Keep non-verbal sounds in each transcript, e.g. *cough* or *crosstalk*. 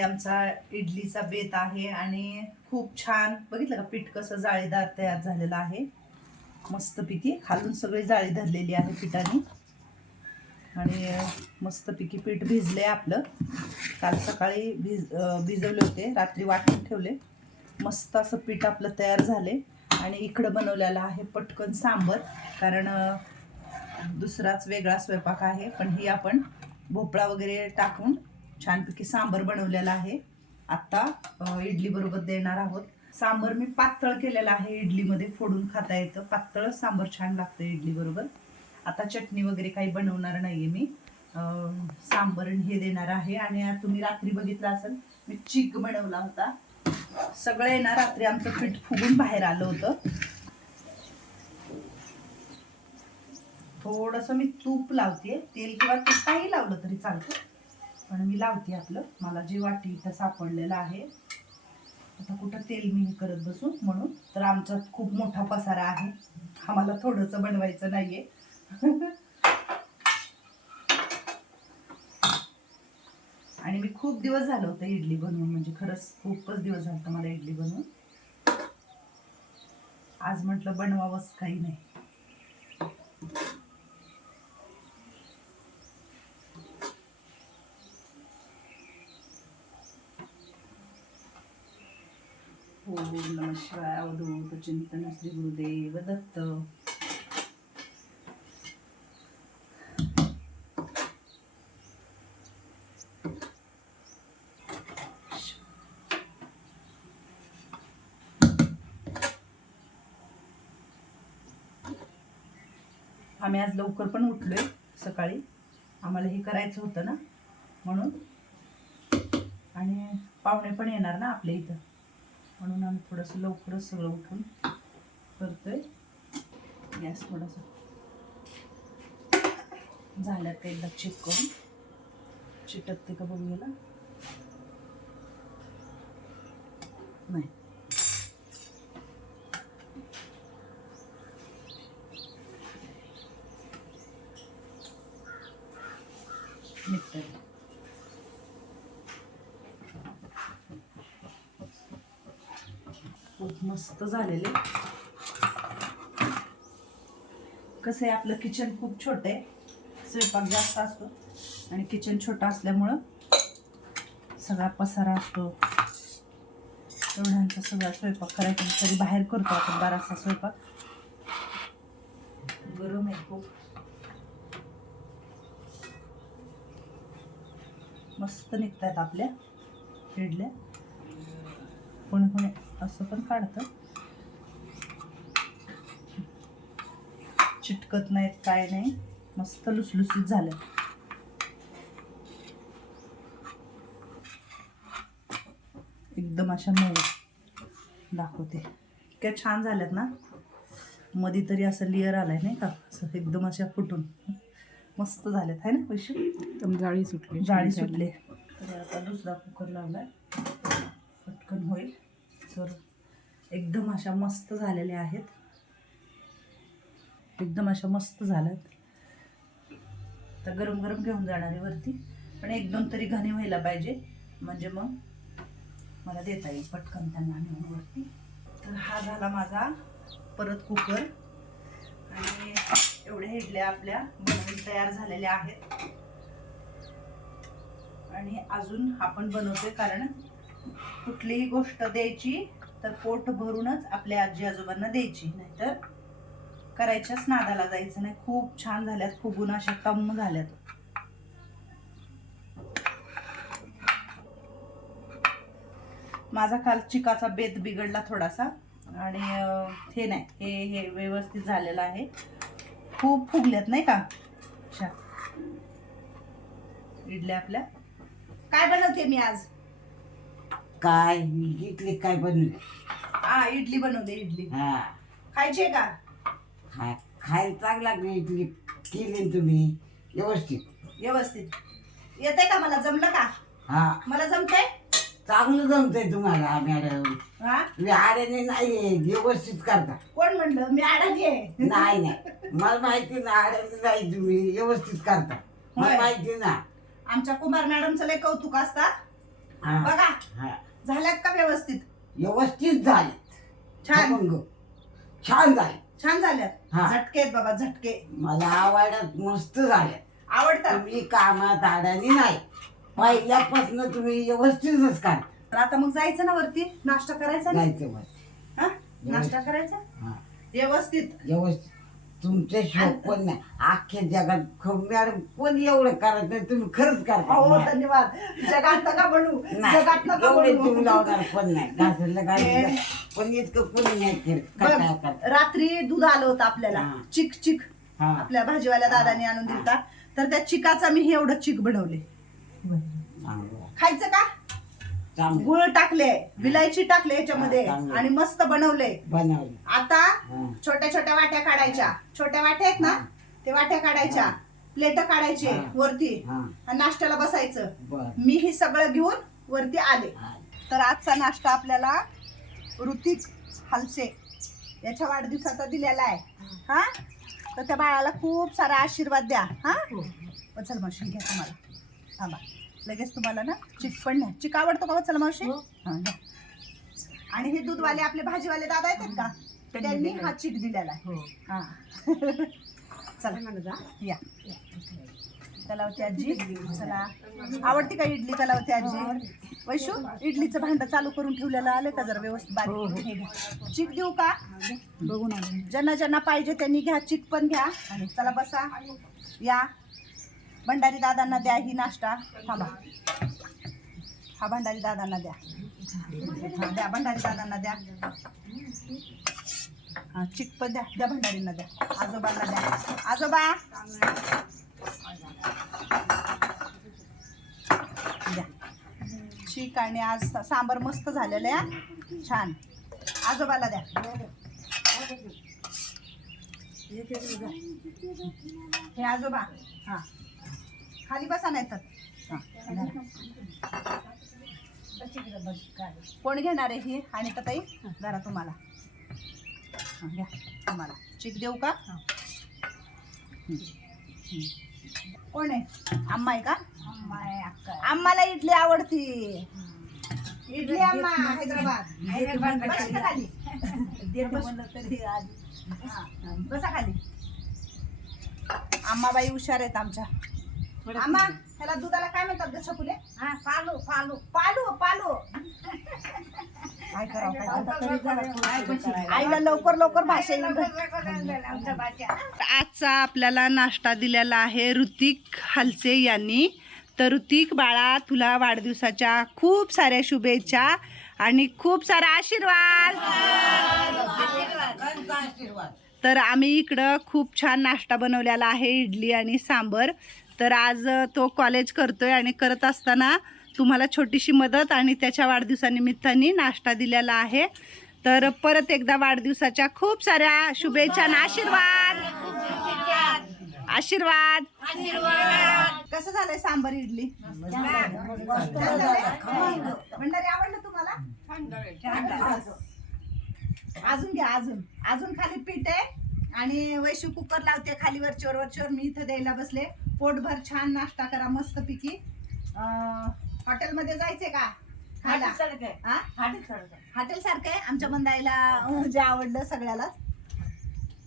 आमचा इडलीचा बेत आहे आणि खूप छान बघितलं का पीठ कसं जाळीदार तयार झालेलं आहे? मस्तपैकी खालून सगळी जाळी धरलेली आहे पिठाने. आणि मस्तपैकी पीठ भिजले आपलं. काल सकाळी भिज भिजवले होते रात्री वाटून ठेवले. मस्त असं पीठ आपलं तयार झाले. आणि इकडं बनवलेलं आहे पटकन सांबर कारण दुसराच वेगळा स्वयंपाक आहे. पण ही आपण भोपळा वगैरे टाकून छानपैकी सांबर बनवलेला आहे. आत्ता इडली बरोबर देणार आहोत. सांबर मी पातळ केलेलं आहे इडलीमध्ये फोडून खाता येतं. पातळ सांबर छान लागतं इडली बरोबर. आता चटणी वगैरे काही बनवणार नाहीये मी. सांबर आणि हे देणार आहे आणि तुम्ही रात्री बघितलं असेल मी चिक बनवला होता. सगळे ना रात्री आमचं पीठ फुगून बाहेर आलं होतं. थोडस मी तूप लावते तेल किंवा तूप काही लावलं तरी चालतं. पण मी लावते आपलं. मला जे वाटी इथं सापडलेलं आहे. आता कुठं तेल मी हे करत बसू म्हणून? तर आमच्यात खूप मोठा पसारा आहे. आम्हाला थोडंसं बनवायचं नाहीये. *laughs* आणि मी खूप दिवस झालं होतं इडली बनवून. म्हणजे खरंच खूपच दिवस झालं होतं मला इडली बनवून. आज म्हटलं बनवावंच काही नाही. नम अवधूत चिंतन श्री गुरुदेव दत्त. आम्ही आज लवकर पण उठलोय सकाळी. आम्हाला हे करायचं होतं ना म्हणून. आणि पाहुणे पण येणार ना आपल्या इथं. म्हणून आम्ही थोडंसं लवकरच सगळं उठून करतोय. गॅस थोडासा झाल्यात ते एकदा चेक करून. चिटकते का बघूया नाही. खूप मस्त झालेले. कसं आहे आपलं किचन खूप छोटं आहे. स्वयंपाक जास्त असतो आणि किचन छोटं असल्यामुळं सगळा पसारा असतो. तेवढ्यांचा सगळा स्वयंपाक करायचा तरी बाहेर करतो आपण बराचसा स्वयंपाक. गरम आहे खूप. मस्त निघतात आपल्या इडल्या. कोणी कोणी असं पण काढतं चिटकत नाहीत काय नाही. मस्त लुसलुसीत झालं एकदम अशा मऊ दाखवते. इतक्या छान झाल्यात ना? मध्ये तरी असं लेअर आलाय नाही का? असं एकदम अशा फुटून. मस्त झाल्यात आहे ना पैसे एकदम जाळी सुटली. जाळी सुटले. तर आता दुसरा कुकर लावलाय. पटकन होईल. तर एकदम अशा मस्त झालेल्या आहेत. एकदम अशा मस्त झाल्यात. तर गरम गरम घेऊन जाणार आहे वरती. पण एक दोन तरी घणी व्हायला पाहिजे. म्हणजे मग मला देता येईल पटकन त्यांना नेऊन वरती. तर हा झाला माझा परत कुकर. आणि एवढ्या हेडल्या आपल्या बनवून तयार झालेल्या आहेत. आणि अजून आपण बनवतोय कारण कुठलीही गोष्ट द्यायची तर पोट भरूनच आपल्या आजी आजोबांना द्यायची. नाहीतर करायच्याच नादाला जायचं नाही. खूप छान झाल्यात फुगून अशा कम झाल्यात. माझा काल चिकाचा बेत बिघडला थोडासा आणि हे नाही हे हे व्यवस्थित झालेलं आहे. खूप फुगल्यात नाही का? अशा इडल्या आपल्या. काय बनवते मी आज? काय? इडली काय बनवली? हा इडली बनवते इडली. हा. खायची आहे का? खा खायला चांगली लागली इडली. केली ना तुम्ही? व्यवस्थित. व्यवस्थित. येते का मला? जमलं का? हा. मला जमतंय? चांगलं जमतंय तुम्हाला मॅडम. हा? तुम्ही आड्याने नाही व्यवस्थित करता. कोण म्हणलं? मी अडाणी आहे. नाही नाही. मला माहिती ना आड्याने नाही तुम्ही व्यवस्थित करता. मला होय. माहिती ना. आमच्या कुमार मॅडमचं लय कौतुक असता. हा. बघा. हा. झाल्यात का व्यवस्थित? व्यवस्थित झाले छान. खमंग. छान झाले. छान झाल्यात. हा. झटके आहेत बाबा झटके. मला आवडत मस्त झाले. आवडतात. तुम्ही कामात अडाणी नाही. पहिल्यापासून तुम्ही व्यवस्थितच का तर आता मग जायचं ना वरती? नाश्ता करायचा ना? जायचं वर हा? नाश्ता करायचा? हा. व्यवस्थित. व्यवस्थित. तुमचे शोक *laughs* पण नाही. अख्ख्या जगात खूप मॅडम कोण एवढं करत नाही? तुम्ही खरंच हो करता धन्यवाद. जगात नका बनू नाही, जगात नका एवढे बनू. तुम्ही लावणार पण नाही. *laughs* पण इतकं कोणी नाही करत. बघ, काय करत? रात्री दूध आलं होतं आपल्याला. हा. चिक चिक. हा. आपल्या भाजीवाल्या दादाने आणून दिलता. तर त्या चिकाचा मी हे एवढं चिक बनवले. चांगलं खायचं का? चांगलं गुळ टाकले विलायची टाकले याच्यामध्ये हा, चांगलं. आणि मस्त बनवले. बनवलं. आता हा. छोट्या छोट्या वाट्या काढायच्या. छोट्या वाट्या आहेत ना हा. ते वाट्या काढायच्या. हा. प्लेट काढायचे हा. वरती हा. आणि नाश्त्याला बसायचं. बर. मी हे सगळं घेऊन वरती आले. तर आजचा नाश्ता आपल्याला ऋतिक हलसे याच्या वाढदिवसाचा दिलेला आहे. हा? तर त्या बाळाला खूप सारा आशीर्वाद द्या. हा? वचल मावशी घ्या तुम्हाला. थांबा. लगेच तुम्हाला ना चिक पण नाही. चिक आवडतो का वचल मावशी? हा. घ्या. आणि हे दूधवाले आपले भाजीवाले दादा येतात का? त्यांनी हा चिक दिलेला आहे. हा. *laughs* चला. या. कलावती आजी. चला. आवडती का इडली कलावती आजी? वैशू इडलीचं भांड चालू करून ठेवलेलं आलं का जरा व्यवस्थित? बारीक हे घ्या. चिक देऊ का? बघून ज्यांना ज्यांना पाहिजे त्यांनी घ्या. चिक पण घ्या. आणि चला बसा. या. भंडारी दादांना द्या ही नाश्ता. थांबा. हा भंडारी दादांना द्या. हा द्या भंडारी दादांना द्या. हा चिक द्या द्या भंडारींना द्या. आजोबांना द्या. आजोबा. द्या. चिक आणि आज सा- सांबार मस्त झालेलं आहे छान. आजोबाला द्या. हे आजोबा. हा. खाली बसा नाही तर. कोण घेणार आहे ही? आणि ताई जरा तुम्हाला. घ्या तुम्हाला. चिक देऊ का. कोण आहे? आम्मा आहे का? आम्हाला इडली आवडती. इडली आम्मा हैदराबाद. बसा इथं खाली. बसा खाली. आम्माबाई हुशार आहेत आमच्या. आम्हा ह्याला दुधाला काय म्हणतात ग छकुले? पालू पालू. पालू पालू. काय करावं काय करावं? आईला लवकर लवकर भाषा येईल आजचा आपल्याला नाश्ता दिलेला आहे ऋतिक हलसे यांनी. तर ऋतिक बाळा तुला वाढदिवसाच्या खूप साऱ्या शुभेच्छा आणि खूप सारा आशीर्वाद. आशीर्वाद. तर आम्ही इकडं खूप छान नाश्ता बनवलेला आहे इडली आणि सांबर. तर आज तो कॉलेज करतोय आणि करत असताना तुम्हाला छोटीशी मदत आणि त्याच्या वाढदिवसानिमित्ताने नाश्ता दिलेला आहे. तर परत एकदा वाढदिवसाच्या खूप साऱ्या शुभेच्छा आणि आशीर्वाद. आशीर्वाद. कसं झालंय सांबर इडली? भंडारी आवडलं तुम्हाला? अजून घ्या अजून. अजून खाली पीठ आहे आणि वैशू कुकर लावते खाली वरचीवर वरचीवर मी इथं द्यायला बसले. पोटभर छान नाश्ता करा मस्त पिकी हॉटेलमध्ये जायचे का खायला? हा? हॉटेल सारखं आहे. आमच्या मंदाईला जे आवडलं सगळ्यालाच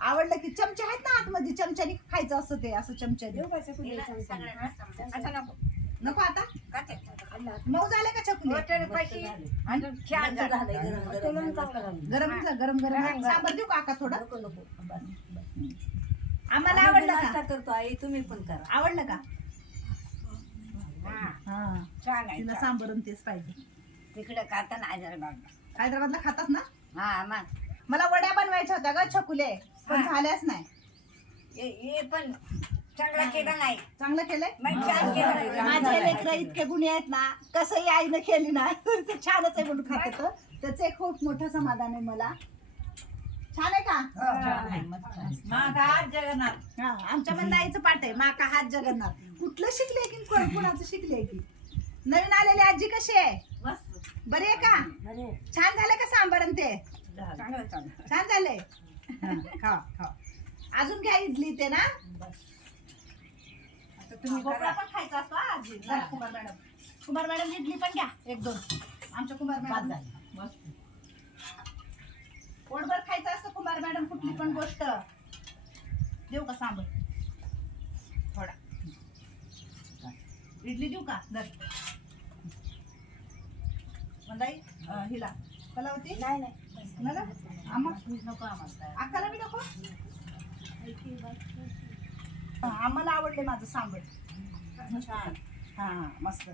आवडलं की चमचे आहेत ना आतमध्ये चमच्याने खायचं असतं ते असं चमच्याने. नको. आता? मऊ झाले का चकुले गरम गरम गरम सांबर देऊ का थोडं? आम्हाला आवडलं का? करतो आई तुम्ही पण करा. आवडलं का? हा. तिला सांबरून तेच पाहिजे. तिकडे खाता ना हैदराबाद हैदराबादला खातात ना? हा मग. मला वड्या बनवायच्या होत्या ग छकुले पण हा. झाल्याच नाही. हे- हे पण चांगला केला नाही. चांगलं केलंय? मग छान केलं. माझे लेकर इतके गुणी आहेत ना कसंही आईनं केली ना ते छानच आहे म्हणून खात होतं त्याचं एक खूप मोठं समाधान आहे मला. छान आहे का? जगन्नाथ. हा आमच्या पण आईचं पाठ आहे. माका हात जगन्नाथ. कुठलं शिकले की कोण कुणाचं शिकले की? नवीन आलेली आजी कशी आहे? बरी आहे का? छान झालं का सांबर आणि ते? छान झालंय? अजून घ्या इडली ते ना. आता तुम्ही भोपळा करा. पण खायचा असतो हा आजी. कुमार मॅडम. कुमार मॅडम इडली पण घ्या. एक दोन. आमच्या कुमार मॅडम. पोटभर खायचं असतं? कुमार मॅडम कुठली पण गोष्ट. देऊ का सांबर थोडा. इडली देऊ का? दर मंदाई अं, हिला. कलावती? नाही नाही. नको आम्हाला अक्काला बी नको? हा, आम्हाला आवडले माझं सांबर छान. हा मस्त.